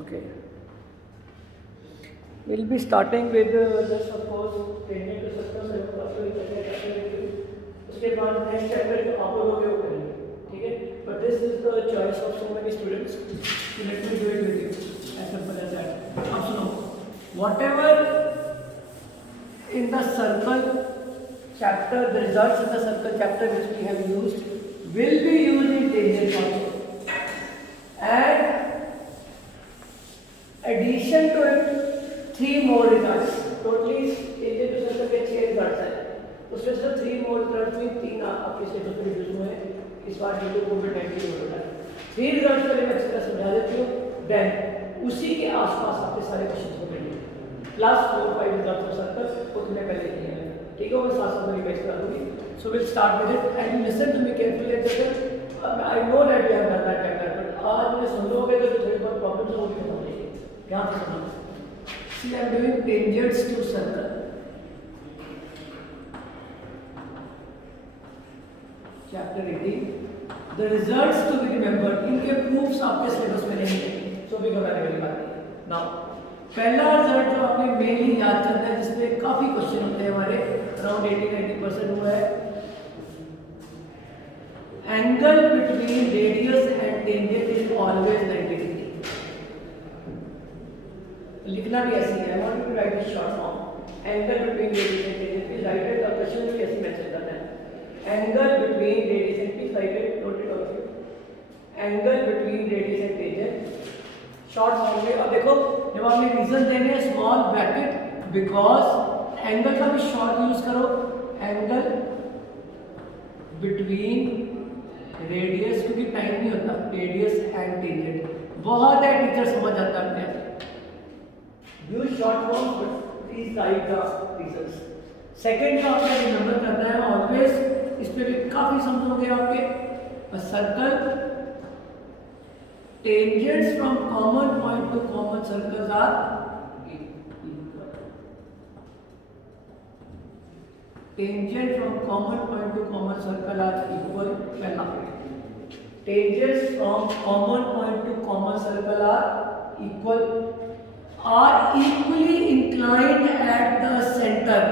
Okay. We'll be starting with just suppose tangent to circle. उसके बाद next chapter जो आप लोगों के वो करेंगे, ठीक है? But this is the choice of so many students. So let me do it with you as simple as that. अब सुनो, whatever in the circle chapter, the results in the circle chapter which we have used will be used in tangent also. And addition to it, 3 more results. Totally tangent to circle के 6 results हैं. उसमें से 3 more results में 3 आपके syllabus में revision हुए हैं. इस बार ड्यू टू कोविड-19 हो रहा है. 3 रिजल्ट्स पहले मैं अच्छी तरह समझा देती हूँ. देन उसी के आसपास आपके सारे क्वेश्चन को करेंगे. प्लस 4-5 रिजल्ट्स ऑफ सर्कल वो तुमने पहले किए हैं. ठीक है, वो साथ साथ में रिवाइज करा दूंगी. So will start with it and listen to me carefully at I know that you have done that chapter, but आज मुझे सुन लोगे तो थोड़ी बहुत प्रॉब्लम्स होंगी खत्म हो जाएगी. ध्यान से सुनो. See I am doing tangents to circle. Chapter 18 the results to be remembered. इनके प्रूफ्स आपके सिलेबस में नहीं है, सो भी घबराने वाली बात नहीं. नाउ पहला रिजल्ट जो आपने मेनली याद करना है, जिसमें काफी क्वेश्चन होते हैं हमारे, अराउंड 80-90% हुआ है. Angle between radius and tangent is always 90 degree. लिखना भी ऐसे ही है. I want to write this short form. Angle between radius and tangent is writed. The question में कैसे मेंशन करना है. Angle between radius and please write it, note it also. Angle between radius and tangent short form में. अब देखो, जब आपने reason देने हैं स्मॉल ब्रैकेट, बिकॉज एंगल का भी शॉर्ट यूज करो. एंगल बिटवीन रेडियस, क्योंकि टाइम नहीं होता, रेडियस एंड टेंजेंट बहुत है, टीचर समझ आता है अपने. Use short form but please right the reasons. Second का आपको रिमेंबर करना है ऑलवेज. इस पे भी काफी समझोगे आपके. A circle tangents from common point to common circles are equal. Tangents from common point to common circle are equal. पहला, tangents from common point to common circle are equal, are equally inclined at the center.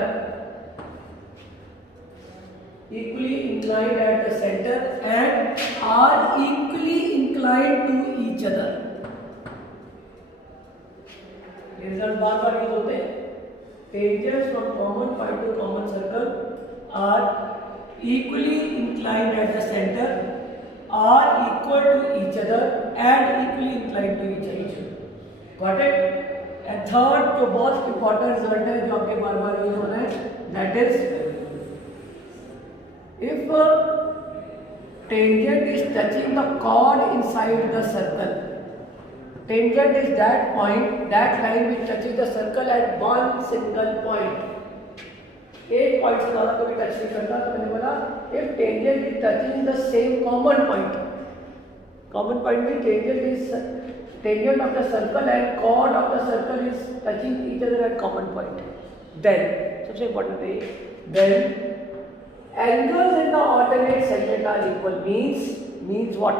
Equally inclined at the center and are equally inclined to each other. ये result बार बार use होते हैं. Tangents from common point to common circle are equally inclined at the center, are equal to each other and equally inclined to each other. Got it? And third जो बहुत important result है जो आपके बार बार use होना है, that is if tangent is touching the chord inside the circle. Tangent is that point, that line which touches the circle at one single point. एक point से ज़्यादा कभी टच नहीं करता. तो मैंने बोला if tangent is touching the same common point. Common point means tangent of the circle and chord of the circle is touching each other at common point. Then सबसे important है, then angles in the alternate segment are equal. Means what?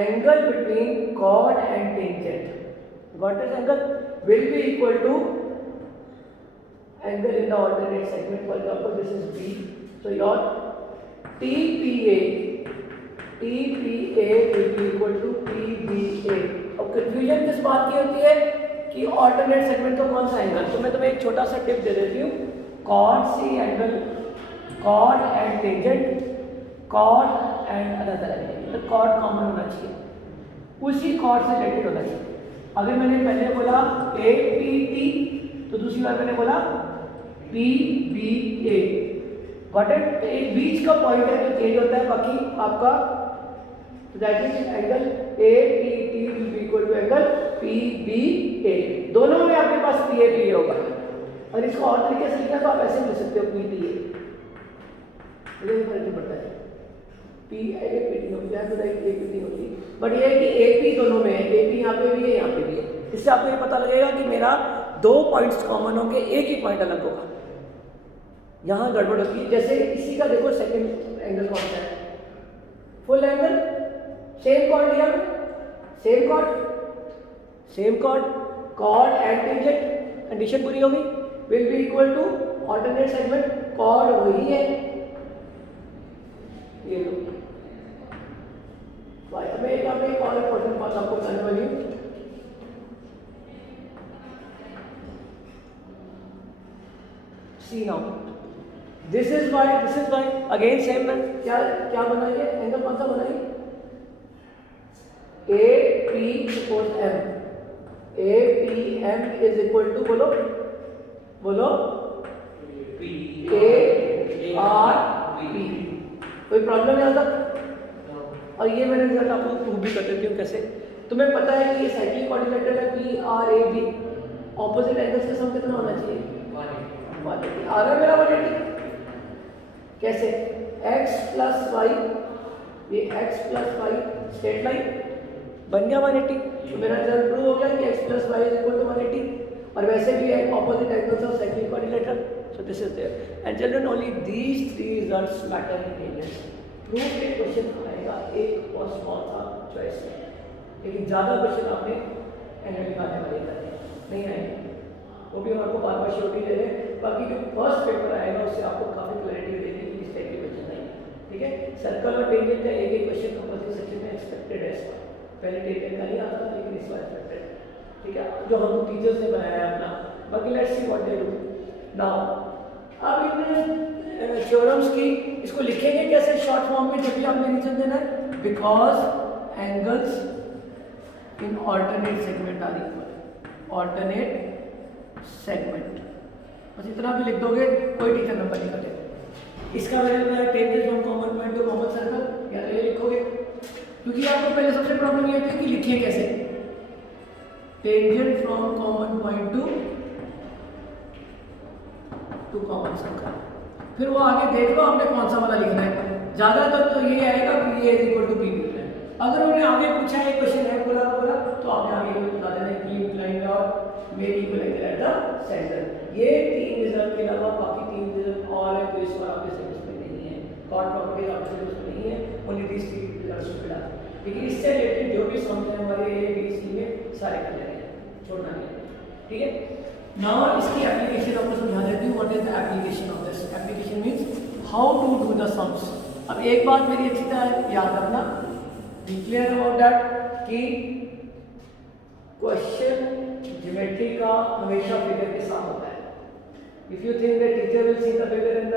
Angle between chord and tangent. What is angle? Will be equal to angle in the alternate segment. For example, this is B. So your TPA will be equal to TBA. अब confusion किस बात की होती है कि alternate segment का कौन सा एंगल. तो मैं तुम्हें एक छोटा सा टिप दे देती हूँ. chord C angle, chord and tangent, chord and another angle. तो chord कॉमन होना चाहिए, उसी chord से रिलेटेड होना चाहिए. अगर मैंने पहले बोला APT तो दूसरी बार मैंने बोला PBA. Got it? एक बीच का पॉइंट है जो चेंज होता है, बाकी आपका that is angle APT will be equal to angle PBA. दोनों में आपके पास PAP होगा. और इसको और तरीके से लिखा तो आप ऐसे लिख सकते हो PTA. मुझे फर्क नहीं पड़ता है, PAPT होती है तो APT होती है. बट ये है कि AP दोनों में है. AP यहाँ पे भी है, यहाँ पे भी है. इससे आपको ये पता लगेगा कि मेरा 2 पॉइंट्स कॉमन होंगे, एक ही पॉइंट अलग होगा. यहाँ गड़बड़ होती है. जैसे इसी का देखो सेकंड एंगल कौन सा है, फुल एंगल, सेम कॉर्ड लिया, same chord, same chord, chord and tangent, condition पूरी होगी, will be equal to alternate segment, chord वही है, ये लो भाई। अब मैं यहाँ पे एक और इम्पोर्टेंट बात आपको बताने वाली हूँ। See now, this is Y again same है, क्या क्या बनाइए, एंगल कौन सा बनाइए, A P suppose M, A P M is equal to, बोलो बोलो, ए आर पी। कोई प्रॉब्लम है यहाँ तक? और ये मैंने रिजल्ट आपको प्रूव भी कर देती हूँ कैसे। तुम्हें पता है कि ये साइक्लिक कोऑर्डिनेटर है P R A B, opposite angles का सम कितना होना चाहिए, 180। आ रहा है मेरा 180? कैसे, x प्लस वाई, ये x plus y straight line बन गया 180, तो मेरा रिजल्ट प्रूव हो गया कि x plus y is equal to 180। और वैसे भी है opposite angles of cyclic coordinator, so this is there. And children only these three results matter in tangents. Proof के क्वेश्चन आएगा एक और स्मॉल सा चॉइस में, लेकिन ज़्यादा क्वेश्चन आपने एंगल निकालने वाले नहीं आएंगे, वो भी हम आपको बार बार श्योरिटी दे रहे हैं। बाकी जो फर्स्ट पेपर आएगा उससे आपको काफ़ी क्लैरिटी देगी कि इस टाइप के क्वेश्चन आएंगे, ठीक है। सर्कल और टेंजेंट का एक क्वेश्चन कंपल्सरी सेक्शन में एक्सपेक्टेड है, इसका पहले टेंजेंट का नहीं आता था लेकिन इस बार एक्सपेक्टेड, ठीक है, जो हम टीचर्स ने बनाया है अपना। बाकी let's see what they do now. अब इन थ्योरम्स की इसको लिखेंगे कैसे शॉर्ट फॉर्म में, जब भी आपने रीजन देना है, because angles in alternate segment are equal, alternate segment, बस इतना भी लिख दोगे, कोई टीचर नंबर नहीं कटेगा। इसका मैंने tangent from common point to common circle, या तो ये लिखोगे, क्योंकि आपको पहले सबसे प्रॉब्लम ये होती है कि लिखिए कैसे, tangent from common point to common circle, फिर वो आगे देख लो आपने कौन सा वाला लिखना है। ज़्यादातर तो ये आएगा कि ये इज इक्वल टू पी लिखना है। अगर उन्होंने आगे पूछा है क्वेश्चन है पूरा पूरा, तो आपने आगे बता देना है कि इंक्लाइंड और make equal angle eight the centre. ये तीन रिजल्ट के अलावा बाकी तीन रिजल्ट और है, तो इस बार आपके सिलेबस में नहीं है, कॉर्ड प्रॉपर्टी आपके सिलेबस में नहीं है, only these three results fill are. लेकिन इससे रिलेटेड जो भी समझ है हमारे ए बी सी में सारे कर लेंगे, छोड़ना नहीं, ठीक है। नाउ इसकी एप्लीकेशन आपको समझा देती हूँ, what is the application of this. Application means how to do the sums. अब एक बात मेरी अच्छी तरह याद रखना, बी क्लियर अबाउट दैट कि क्वेश्चन ज्योमेट्री का हमेशा फिगर के साथ होता है। If you think that teacher will see the figure in the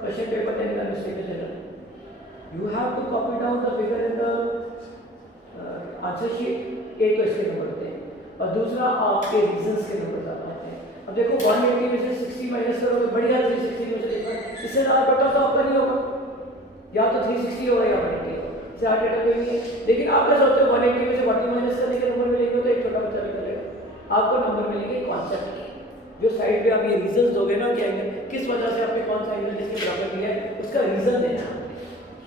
question paper, then you are mistaken. You have to copy down the figure in the answer sheet। एक तो इसके number होते हैं और दूसरा आपके रीजंस के नंबर ज़्यादा होते हैं। अब देखो 180 में से 60 माइनस करोगे, बढ़िया 360 में से देखो, इससे ज़्यादा बड़ा तो आपका नहीं होगा, या तो 360 होगा या 180 होगा, इससे आगे डेटा कोई नहीं है। लेकिन आप क्या सोचते हो 180 में से 40 माइनस करने के नंबर मिलेंगे, तो एक छोटा बच्चा भी करेगा। आपको नंबर मिलेंगे कॉन्सेप्ट के, जो साइड पे आप ये रीजंस दोगे ना कि एंगल किस वजह से आपने कौन सा एंगल जिसके बराबर किया है, उसका रीजन देना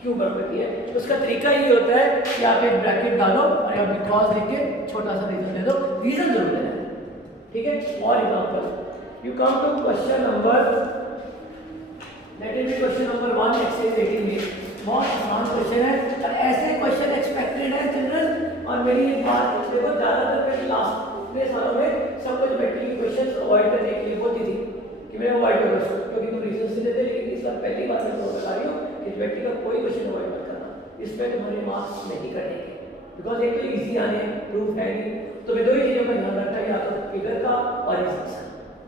क्यों बराबर किया है। तो उसका तरीका ये होता है कि आप एक ब्रैकेट डालो और या बिकॉज लिख के छोटा सा रीजन दे दो, रीजन जरूर देना है, ठीक है। For example you come to question number, let it be question number 1 exercise 18 में। बहुत आसान क्वेश्चन है और ऐसे क्वेश्चन एक्सपेक्टेड है चिल्ड्रन। और मेरी एक बात देखो, ज़्यादातर मेरे लास्ट के सालों में सब कुछ बैटरी क्वेश्चन अवॉइड करने के लिए होती थी कि मैं अवॉइड करूँ, क्योंकि तुम रीजन से देते, लेकिन इस बार पहली बार मैं बता रही हूँ कि व्यक्ति का कोई क्वेश्चन अवॉइड मत करना, इसमें तुम्हारे मार्क्स नहीं कटेंगे, बिकॉज एक तो इजी आने प्रूफ है नहीं। तो मैं दो ही चीज़ों का ध्यान रखना है, या तो फिगर का और रीजन का।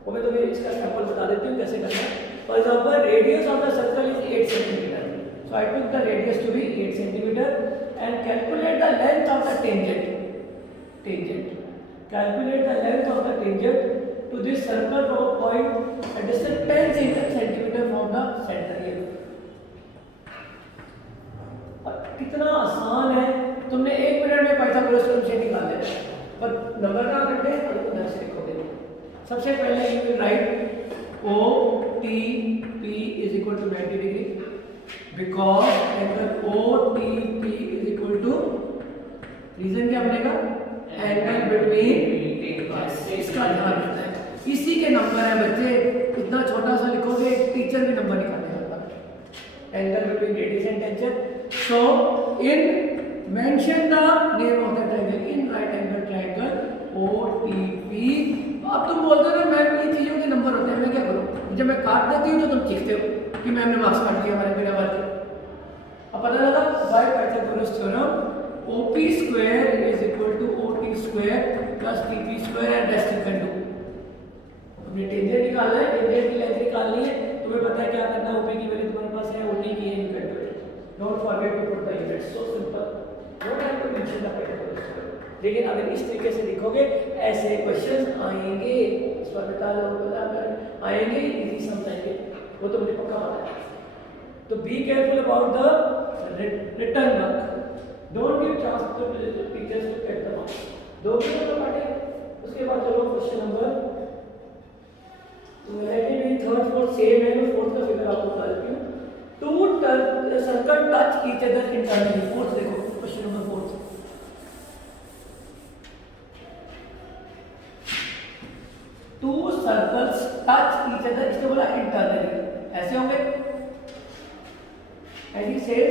वो मैं तुम्हें इसका सैंपल बता देती हूँ कैसे करना है। For example radius of the circle is 8 centimetre, so I took the radius to be 8 centimetre and calculate the length of the tangent, calculate the length of the tangent to this circle from a point at distance 10 centimeter from the center। ये और कितना आसान है, तुमने 1 minute में Pythagoras theorem से निकाल लेना है, पर नंबर का करते हैं और उधर से लिखोगे। सबसे पहले you will write O T P is equal to 90 degree, because angle O T P is equal to, reason क्या बनेगा, एंगल बिटवीन, इसका ध्यान रखना है। इसी के नंबर है बच्चे, इतना छोटा सा लिखोगे टीचर भी नंबर निकालेगा। Angle between radius and tangent. So in mention the name of the triangle in right angle triangle OTP। अब तुम बोलते हो ना मैम ये चीज़ों के नंबर होते हैं, मैं क्या करूँ? जब मैं काट देती हूँ तो तुम चीखते हो कि मैम ने मार्क्स काट दिया हमारे बिना बात के। अब पता लगा by Pythagoras theorem OP square is equal to OT square plus TP square and rest you can do. हमने टेंजेंट निकालना है, टेंजेंट की लेंथ निकालनी है, तुम्हें पता है क्या करना है, OP की वैल्यू तुम्हारे पास है, OT की है, you can do it. Don't forget to put the units, so simple, don't have to mention the Pythagoras theorem. लेकिन अगर इस तरीके से लिखोगे ऐसे क्वेश्चंस आएंगे, इस पर बता लो आएंगे, इजी समझाएंगे, वो तो मुझे पक्का पता है। तो be careful about the return work, don't give chance to teachers to get the marks. दो मिनट तो काटे, उसके बाद चलो question number, relatively third fourth same है, मैं फोर्थ का फिगर आपको बता देती हूँ। Two circle touch each other internally, fourth देखो question number fourth. Two circles touch each other, इसको बोला इंटरनली, ऐसे होंगे। And he says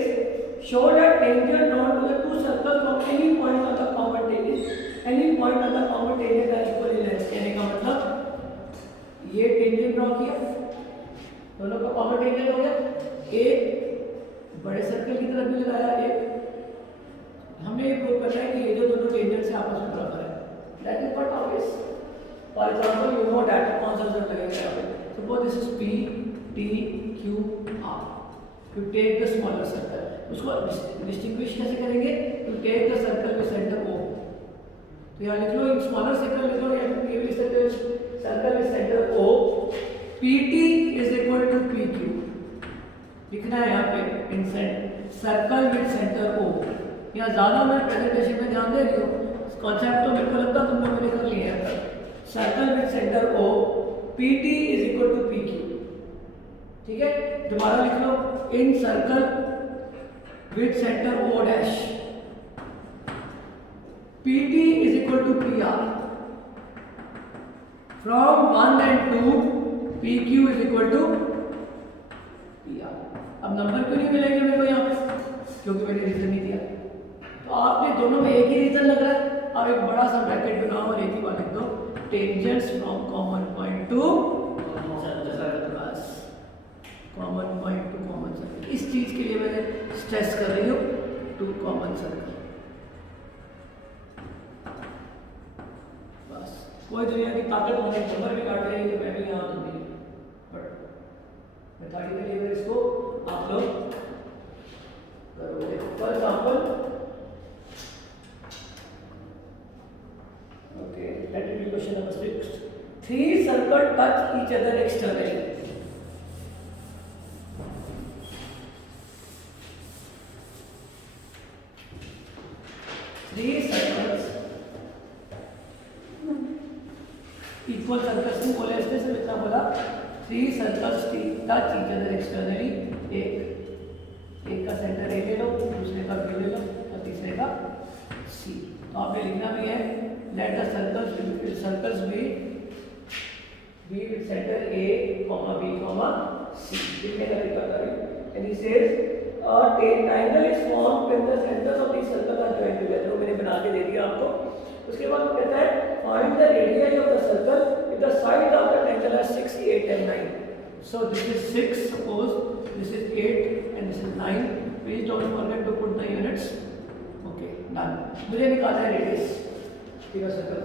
show that tangent drawn to the two circles from any point on the common tangent, any point on the common tangent are equally length. कहने का मतलब ये tangent draw किया, दोनों का कॉमन टेंजेंट हो गया, एक बड़े सर्कल की तरफ भी लगाया, एक हमें ये प्रूव करना है कि ये जो दोनों टेंजेंट से आपस में बराबर है। That is what obvious. For example, you know that कौन सा रिजल्ट लगेगा यहाँ पे? Suppose this is P, T, Q, R. You take the smaller circle. उसको distinguish कैसे करेंगे? You take the circle with center O. तो यहाँ लिख लो, एक smaller circle लिख लो, या ये भी लिख सकते हो, circle with center O. PT is equal to PQ. लिखना है यहाँ पे in circle with center O. यहाँ ज़्यादा मैं presentation में ध्यान दे रही हूँ, concept तो मेरे को लगता है तुम लोगों ने कर लिया है। Circle with centre O, PT is equal to PQ। ठीक है, दोबारा लिख लो, in circle with centre O dash, PT is equal to PR। From 1 and 2 PQ is equal to PR। अब नंबर क्यों नहीं मिलेंगे मेरे को यहाँ पे? क्योंकि मैंने रीजन नहीं दिया। तो आपने दोनों में एक ही रीजन लग रहा है, आप एक बड़ा सा ब्रैकेट बनाओ और एक ही बात लिख दो, tangents from common point to common point to common circle. इस चीज के लिए मैं स्ट्रेस कर रही हूँ, टू कॉमन सर्कल। बस कोई दुनिया की ताकत होने नंबर भी काट रही है, मैं भी यहाँ दूंगी, बट मैथमेटिकली अगर इसको आप लोग करोगे, for example let it be question number 6. Three circles touch each other externally. Three circles equal circles को बोले, इसमें से कितना बोला? Three circles touch each other externally. एक का सेंटर A ले लो, दूसरे का B ले लो और तीसरे का C। तो आपने लिखना भी है, let the circles be with center A, B, C. लिखने का तरीका करें। And he says a triangle is formed when the centers of these circles are joined together. वो मैंने बना के दे दिया आपको। उसके बाद वो कहता है find the radii of the circle if the sides of the triangle are 6, 8 and 9. So this is 6, suppose this is 8 and this is 9. Please don't forget to put the units. Okay, done. मुझे निकालना है radius circle.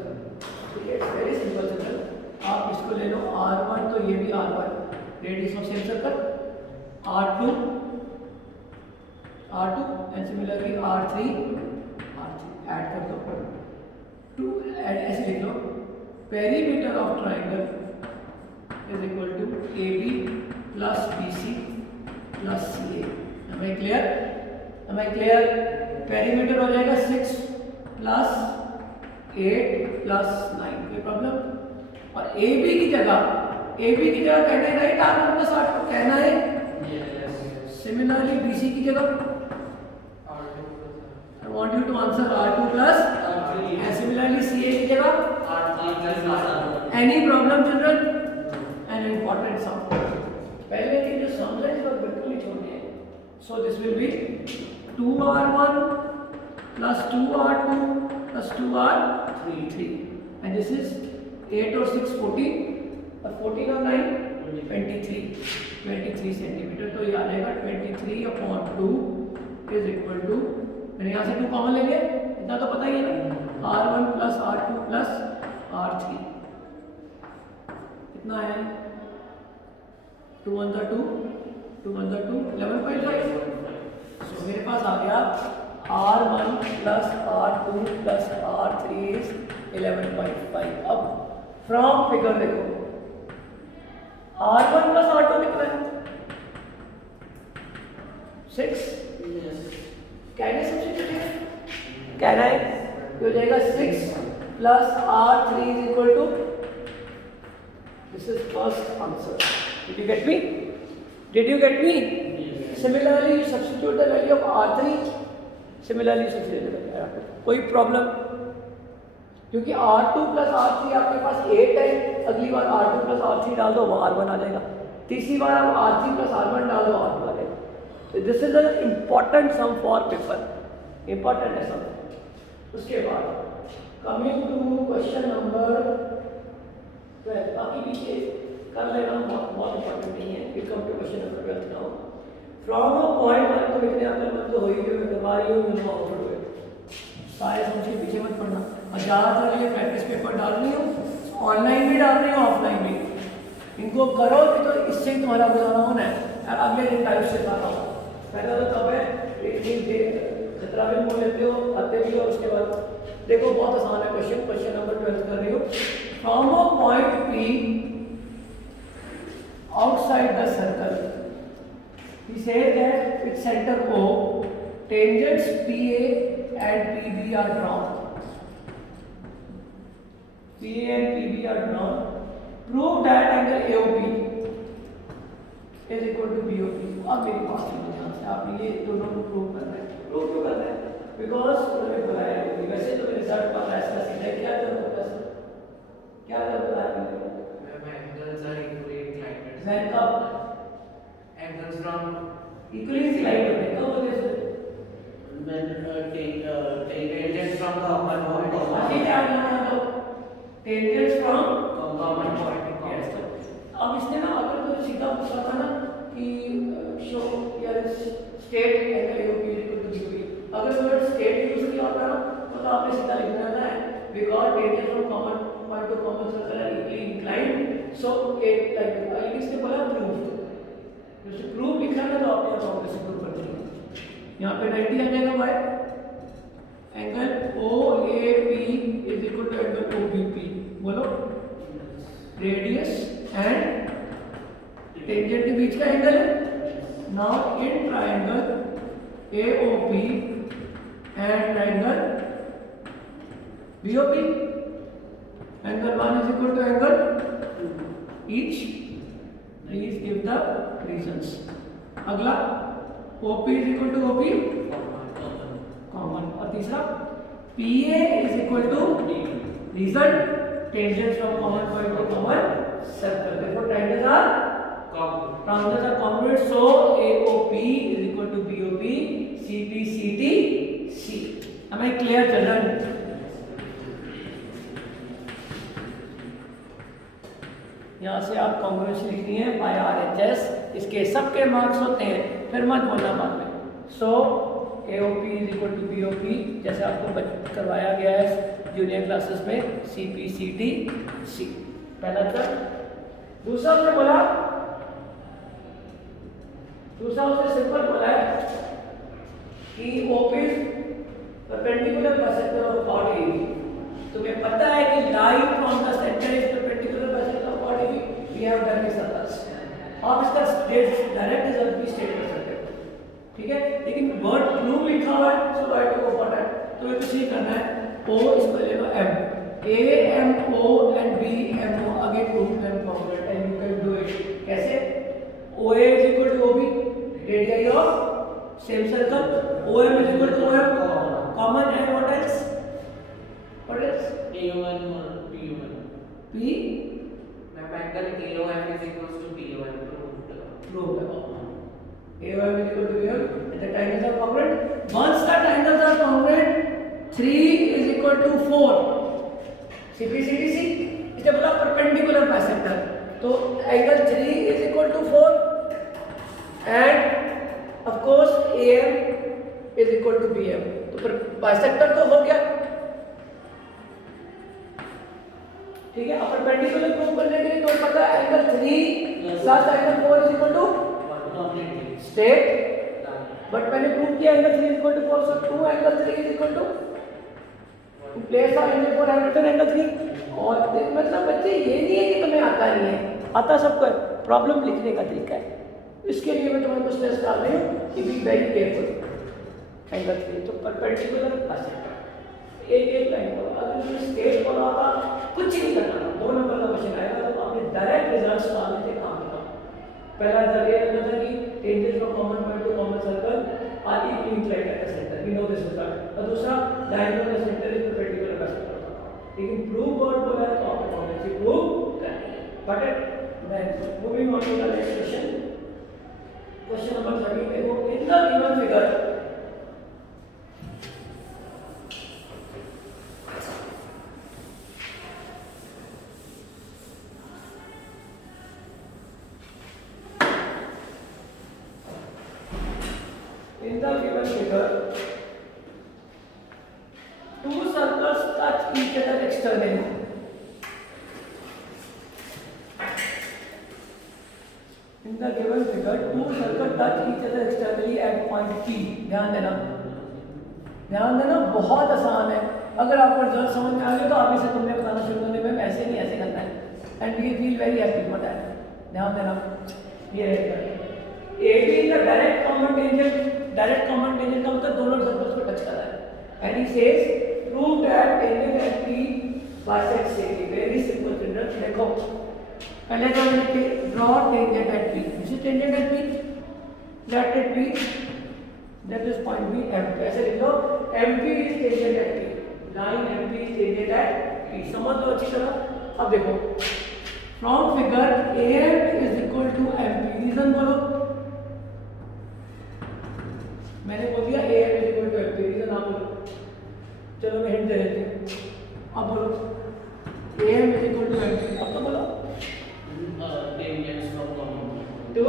ठीक है, very simple circle. आप इसको ले लो R1, तो ये भी R1, radius of same circle, R2 and similarly R3 add कर दो, टू ऐसे लिख लो, perimeter of triangle is equal to AB plus BC plus CA। हमें क्लियर? पेरीमीटर हो जाएगा 6 प्लस 8 प्लस 9, कोई प्रॉब्लम? और AB की जगह कहना है राइट, R1 प्लस R2 कहना है। सिमिलरली BC की जगह I want you to answer R2 plus R3, and similarly CA की जगह R3 plus R2। Any problem children? An important sum। पहले के जो सम्स है इस पर बिल्कुल नहीं छोड़ने हैं। So this will be 2R1 plus 2R2 plus 2R3, and this is 8 और 6 14 और 14 और 9 23 सेंटीमीटर। तो ये आ जाएगा 23/2 इज इक्वल टू, मैंने यहाँ से 2 कॉमन ले लिया, इतना तो पता ही है ना, R1 plus R2 plus R3 कितना है, 2 1 2 2 1 2 11.5। सो मेरे पास आ गया R1 plus R2 plus R3 is 11.5। अब फ्रॉम फिगर देखो, R1 प्लस R2 कितना है, 6। Can I substitute here, can I, हो जाएगा 6 plus R3 is equal to, this is first answer. Did you get me, did you get me? Similarly you substitute the value of R3, similarly substitute the value, कोई problem? क्योंकि R2 plus R3 आपके पास 8 है, अगली बार R2 plus R3 डाल दो वो R1 आ जाएगा, तीसरी बार आप R3 प्लस R1 डाल दो R2 आ जाएगा। तो this is an important sum for paper, important है सम। उसके बाद कमिंग टू क्वेश्चन नंबर 12, बाकी पीछे कर लेना, बहुत इम्पॉर्टेंट नहीं है। फिर come to question number 12 now. From a point, मैंने तो इतने अकल मत तो हो ही गई, मैं करवा रही हूँ, मुझे आउटपुट हुए सारे समझे, पीछे मत पढ़ना। और ज़्यादातर ये प्रैक्टिस पेपर डाल रही हूँ, ऑनलाइन भी डाल रही हूँ, ऑफलाइन भी। इनको करो कि तो इससे ही तुम्हारा गुजारा होना है यार। अगले दिन टाइप से खाता हूँ, पहले तो तब है 17 दिन बोल लेते हो, आते भी हो। उसके बाद देखो बहुत आसान है क्वेश्चन, क्वेश्चन नंबर 12 कर रही हो। From a point P outside the circle, he said that its center O, tangents PA and PB are drawn. PA and PB are drawn. Prove that angle AOP is equal to BOP. अब मेरी बात सुनो ध्यान से, आप ये दोनों को प्रूव करना है। प्रूव क्यों करना है? बिकॉज उन्होंने बुलाया है, वैसे तो मेरे रिजल्ट पर है इसका सीधा क्या जरूरत है, क्या जरूरत है? Angles are equally inclined. मैं कब Angles from इक्वली इंक्लाइंड होते हैं, कब होते हैं? tangents from common point. ठीक है, यहाँ तो tangents from Common point. yes, तो अब इसने ना अगर तो सीधा पूछा था ना कि शो यार state angle AOP equal to BOP, अगर वर्ड स्टेट यूज किया होता ना तो आपने सीधा लिख देना है because tangents from common point to common circle are equally inclined, so it like इसने बोला प्रूव, जैसे प्रूव लिखा ना तो आपने यहाँ पे प्रूव कर दिया। यहाँ पे 90 आ जाएगा भाई, angle OAP is equal to angle OBP, बोलो रेडियस एंड टेंजेंट के बीच का एंगल है। Now in triangle AOP and triangle BOP, angle 1 is equal to angle each, please give the reasons. अगला OP is equal to OP common, और तीसरा PA is equal to reason tangents from common point to common circle, therefore triangles are congruent, so AOP is equal to BOP, CP CT C। हमें clear चल रहा है? यहाँ से आप congruency लिखनी है बाय RHS, इसके सबके मार्क्स होते हैं, फिर मत बोलना बाद में। So AOP is equal to BOP, जैसे आपको करवाया गया है जूनियर क्लासेस में, CP CT C, पहला था। दूसरा उसने बोला, दूसरा उसने सिंपल बोला है कि OP इज perpendicular bisector of chord AB। तुम्हें पता है कि line from the centre is perpendicular bisector of chord AB, we have done this others. आप इसका डायरेक्ट रिजल्ट भी स्टेट कर सकते हो, ठीक है, लेकिन वर्ड प्रूव लिखा हुआ है, so right to go for that. तो ये कुछ नहीं करना है, O इसको ले लो M, AMO and BMO again prove them congruent and you can do it। कैसे? OA is equal to OB, radii of same circle, OM is equal to OM common, and what else? What else? AON or PON. P Angle AOM is equals to PON, proved. AOM is equal to BOM and the triangles are congruent. Once the triangles are congruent, 3 is equal to 4, CPCDC इसने बोला perpendicular bisector, तो angle 3 is equal to 4 and of course AM is equal to BM। तो फिर bisector तो हो गया, ठीक है। अब परपेंडिकुलर प्रूव करने के लिए तो पता है angle 3 plus angle 4 is equal to straight, but मैंने प्रूव किया angle 3 is equal to 4, so 2 angle 3 is equal to place of angle 4 have written angle 3। और मतलब बच्चे ये नहीं है कि तुम्हें आता नहीं है, आता सबको है, प्रॉब्लम लिखने का तरीका है। इसके लिए मैं तुम्हारे को स्ट्रेस डाल रही हूँ कि बी वेरी केयरफुल। एंगल 3 तो परपेंडिकुलर बाइसेक्टर, एक लाइन बोला, अगर तुमने स्ट्रेट बोला होगा कुछ नहीं करना था, 2 नंबर का क्वेश्चन आएगा तो आपने डायरेक्ट रिजल्ट्स डालने के काम का। पहला रिजल्ट ये था कि tangent from common point to common circle are equally inclined at the centre, we know this result. और दूसरा diameter of the centre is perpendicular bisector. लेकिन प्रूव वर्ड बोला है तो आपको ऑब्वियसली प्रूव करना है। But then moving on to the next question, question number 13 देखो, in the given figure in the given figure, 2 circles touch each other externally. In the given figure, 2 circles touch each other externally at point P. ध्यान देना, बहुत आसान है। अगर आपको result समझ में आ गया तो आप इसे तुमने बताना शुरू करने में ऐसे नहीं ऐसे करना है, and we feel very happy for that. ध्यान देना, ये रहेगा AB is the direct common tangent। Direct common tangent का मतलब दोनों सर्कल्स को टच कर रहा है, and he says prove that tangent eight P bisects AB। Very simple children, देखो पहले तो हमने draw tangent at P, this is tangent at P, that at P, that is point B MP। ऐसे लिख लो MP is tangent at P, line MP is tangent at P, समझ लो अच्छी तरह। अब देखो from figure AM is equal to MP, reason बोलो। मैंने बोल दिया AM is equal to MP, reason आप बोलो। चलो मैं हिंट दे देती हूँ, अब बोलो AM is equal to MP, अब तो बोलो tangents from common to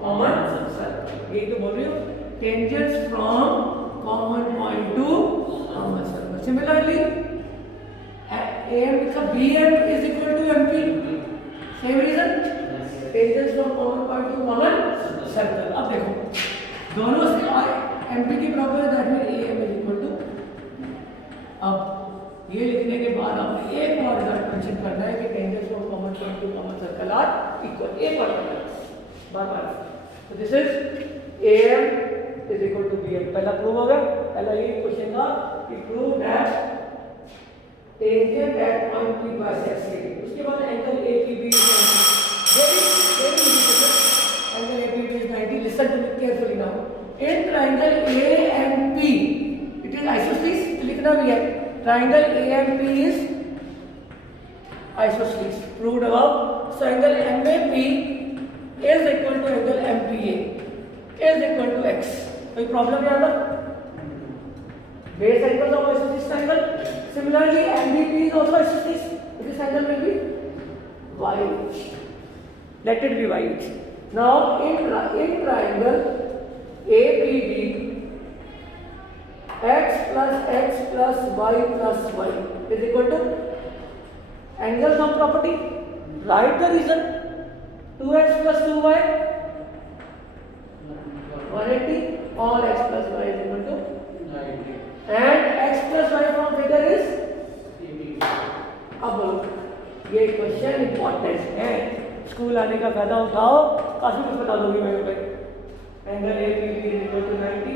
common circle, यही तो बोल रही हूँ, tangents from common point to common circle. Similarly AM का BM is equal to MP, same reason, tangents from common point to common circle. अब देखो दोनों से MP की बराबर है, that mean AM is equal to. अब ये लिखने के बाद आपने एक और रिजल्ट मेंशन करना है कि tangents from common point to common circle are equal, एक और बार। तो this is AM is equal to BM, पहला प्रूव हो गया। पहला ये क्वेश्चन था कि prove that tangent at point P bisects AB। उसके बाद angle APB is 90, very important, angle APB is 90। Listen to me carefully now, in triangle AMP it is isosceles, लिखना भी है, triangle AMP is isosceles, proved above. So angle MAP is equal to angle MPA is equal to x। कोई problem यहाँ पर? Base angle of isosceles triangle. Similarly MBP is also isosceles, this angle will be y, let it be y। now in triangle APB, x plus y is equal to angle sum property, write the reason, 2x plus 2y 180, or x plus y is equal to 90, and x plus y from figure is 80। अब बोलो, ये question important है, school आने का फायदा उठाओ, काफी कुछ बता दोगे मैं। Angle APB is equal to 90,